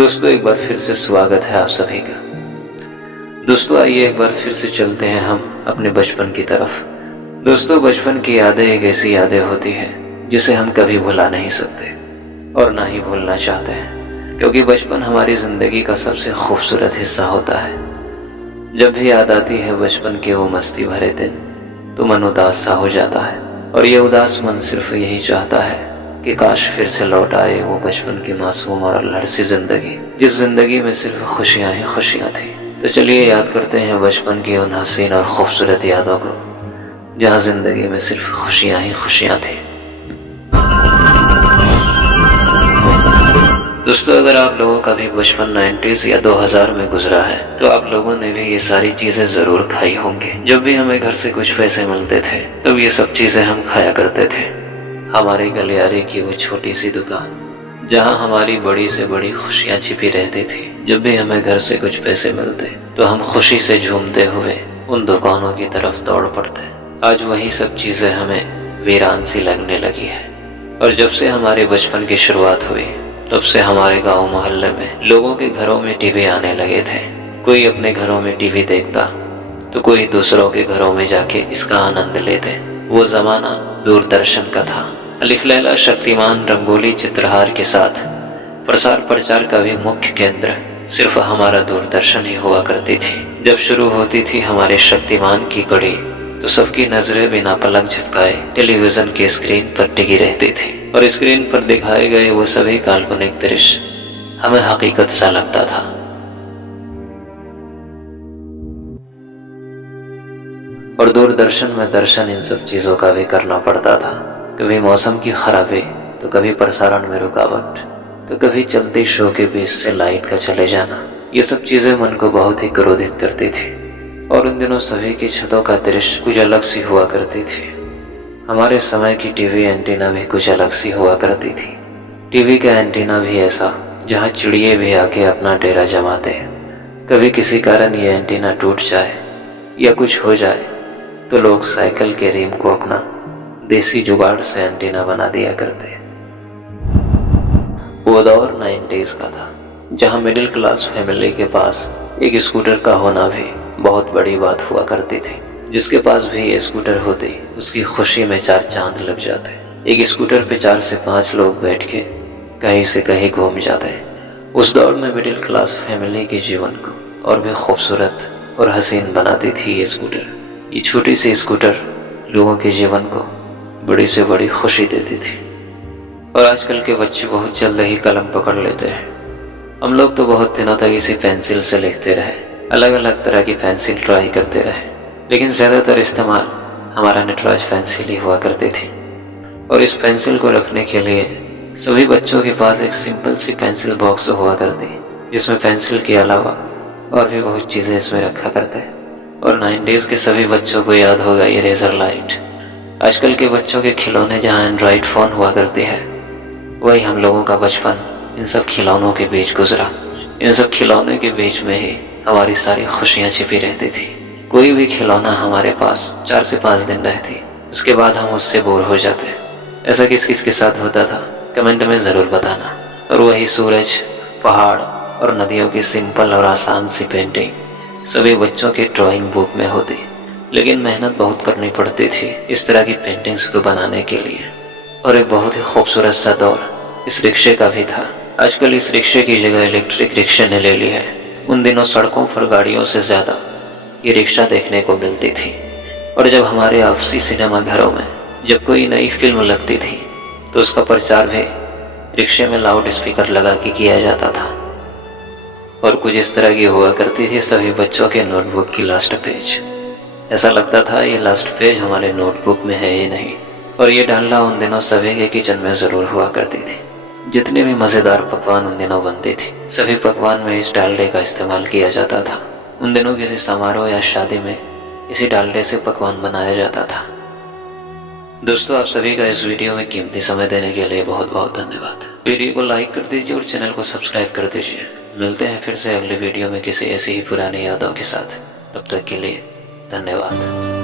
दोस्तों एक बार फिर से स्वागत है आप सभी का। दोस्तों आइए एक बार फिर से चलते हैं हम अपने बचपन की तरफ। दोस्तों बचपन की यादें एक ऐसी यादें होती हैं जिसे हम कभी भुला नहीं सकते और ना ही भूलना चाहते हैं, क्योंकि बचपन हमारी ज़िंदगी का सबसे खूबसूरत हिस्सा होता है। जब भी याद आती है बचपन के वो मस्ती भरे दिन तो मन उदास सा हो जाता है, और ये उदास मन सिर्फ यही चाहता है कि काश फिर से लौट आए वो बचपन की मासूम और अल्हड़ सी जिंदगी, जिस जिंदगी में सिर्फ खुशियां ही खुशियां थी। तो चलिए याद करते हैं बचपन की उन हसीन और खूबसूरत यादों को जहां जिंदगी में सिर्फ खुशियां ही खुशियां थी। दोस्तों अगर आप लोगों का भी बचपन 90s या 2000 में गुजरा है तो आप लोगों ने भी ये सारी चीजें जरूर खाई होंगी। जब भी हमें घर से कुछ पैसे मिलते थे तब ये सब चीजें हम खाया करते थे। हमारे गलियारे की वो छोटी सी दुकान जहां हमारी बड़ी से बड़ी खुशियां छिपी रहती थी। जब भी हमें घर से कुछ पैसे मिलते तो हम खुशी से झूमते हुए उन दुकानों की तरफ दौड़ पड़ते। आज वही सब चीजें हमें वीरान सी लगने लगी है। और जब से हमारे बचपन की शुरुआत हुई तब से हमारे गांव मोहल्ले में लोगों के घरों में टीवी आने लगे थे। कोई अपने घरों में टीवी देखता तो कोई दूसरों के घरों में जाके इसका आनंद लेते। वो जमाना दूरदर्शन का था। अलिफ लैला शक्तिमान रंगोली चित्रहार के साथ प्रसार प्रचार का भी मुख्य केंद्र सिर्फ हमारा दूरदर्शन ही हुआ करती थी। जब शुरू होती थी हमारे शक्तिमान की कड़ी तो सबकी नजरें बिना पलक झपकाए टेलीविजन के स्क्रीन पर टिकी रहती थी, और स्क्रीन पर दिखाए गए वो सभी काल्पनिक दृश्य हमें हकीकत सा लगता था। और दूरदर्शन में दर्शन इन सब चीजों का भी करना पड़ता था। कभी मौसम की खराबी तो कभी प्रसारण में रुकावट तो कभी चलती शो के बीच से लाइट का चले जाना। ये सब चीजें मन को बहुत ही क्रोधित करती थी। और उन दिनों सभी की छतों का दृश्य कुछ अलग सी हुआ करती थी। हमारे समय की टीवी एंटीना भी कुछ अलग सी हुआ करती थी। टीवी का एंटीना भी ऐसा जहाँ चिड़िए भी आके अपना डेरा जमाते। कभी किसी कारण ये एंटीना टूट जाए या कुछ हो जाए तो लोग साइकिल के रिम को अपना देसी जुगाड़ से एंटीना बना दिया करते। वो दौर 90s का था जहां मिडिल क्लास फैमिली के पास एक स्कूटर का होना भी बहुत बड़ी बात हुआ करती थी। जिसके पास भी ये स्कूटर होती उसकी खुशी में चार चांद लग जाते। एक स्कूटर पे 4 से 5 लोग बैठ के कहीं से कहीं घूम जाते। उस दौर में मिडिल क्लास फैमिली के जीवन को और भी खूबसूरत और हसीन बनाती थी ये स्कूटर। ये छोटी सी स्कूटर लोगों के जीवन को बड़ी से बड़ी खुशी देती थी। और आजकल के बच्चे बहुत जल्द ही कलम पकड़ लेते हैं। हम लोग तो बहुत दिनों तक इसी पेंसिल से लिखते रहे, अलग अलग तरह की पेंसिल ट्राई करते रहे, लेकिन ज़्यादातर इस्तेमाल हमारा नटराज पेंसिल ही हुआ करती थी। और इस पेंसिल को रखने के लिए सभी बच्चों के पास एक सिंपल सी पेंसिल बॉक्स हुआ करती, जिसमें पेंसिल के अलावा और भी बहुत चीज़ें इसमें रखा करते। और 90s के सभी बच्चों को याद होगा इरेजर लाइट। आजकल के बच्चों के खिलौने जहाँ एंड्रॉइड फ़ोन हुआ करते हैं, वही हम लोगों का बचपन इन सब खिलौनों के बीच गुजरा। इन सब खिलौने के बीच में ही हमारी सारी खुशियाँ छिपी रहती थी। कोई भी खिलौना हमारे पास 4 से 5 दिन रहती, उसके बाद हम उससे बोर हो जाते। ऐसा किस किस के साथ होता था कमेंट में ज़रूर बताना। और वही सूरज, पहाड़ और नदियों की सिंपल और आसान सी पेंटिंग सभी बच्चों की ड्राइंग बुक में होती, लेकिन मेहनत बहुत करनी पड़ती थी इस तरह की पेंटिंग्स को बनाने के लिए। और एक बहुत ही खूबसूरत सा दौर इस रिक्शे का भी था। आजकल इस रिक्शे की जगह इलेक्ट्रिक रिक्शे ने ले ली है। उन दिनों सड़कों पर गाड़ियों से ज़्यादा ये रिक्शा देखने को मिलती थी। और जब हमारे आपसी सिनेमा घरों में जब कोई नई फिल्म लगती थी तो उसका प्रचार भी रिक्शे में लाउड स्पीकर लगा के किया जाता था। और कुछ इस तरह की हुआ करती थी सभी बच्चों के नोटबुक की लास्ट पेज। ऐसा लगता था ये लास्ट पेज हमारे नोटबुक में है ही नहीं। और ये डालना उन दिनों सभी के किचन में ज़रूर हुआ करती थी। जितने भी मज़ेदार पकवान उन दिनों बनती थी सभी पकवान में इस डालडे का इस्तेमाल किया जाता था। उन दिनों किसी समारोह या शादी में इसी डालडे से पकवान बनाया जाता था। दोस्तों आप सभी का इस वीडियो में कीमती समय देने के लिए बहुत बहुत धन्यवाद। वीडियो को लाइक कर दीजिए और चैनल को सब्सक्राइब कर दीजिए। मिलते हैं फिर से अगले वीडियो में किसी ऐसी ही पुरानी यादों के साथ। तब तक के लिए धन्यवाद।